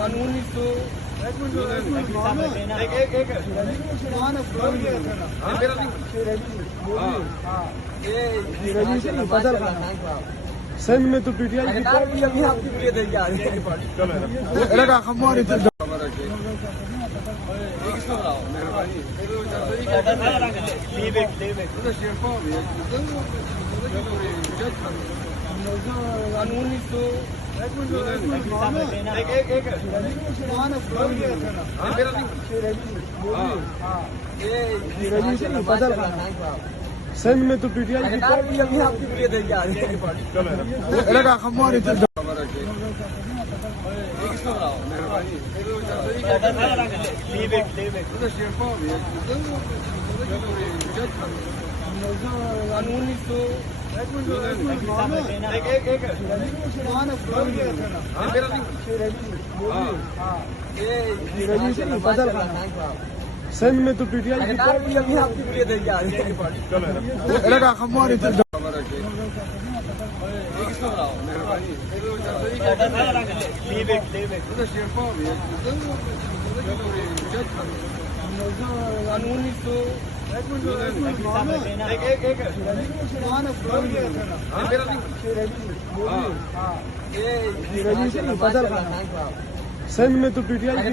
قانونی تو سندھ میں تو پی ٹی آئی قانونی تو سندھ میں تو پی ٹی آئی قانونی تو سندھ میں تو پی ٹی آئی قانونی تو سندھ میں تو پی ٹی آئی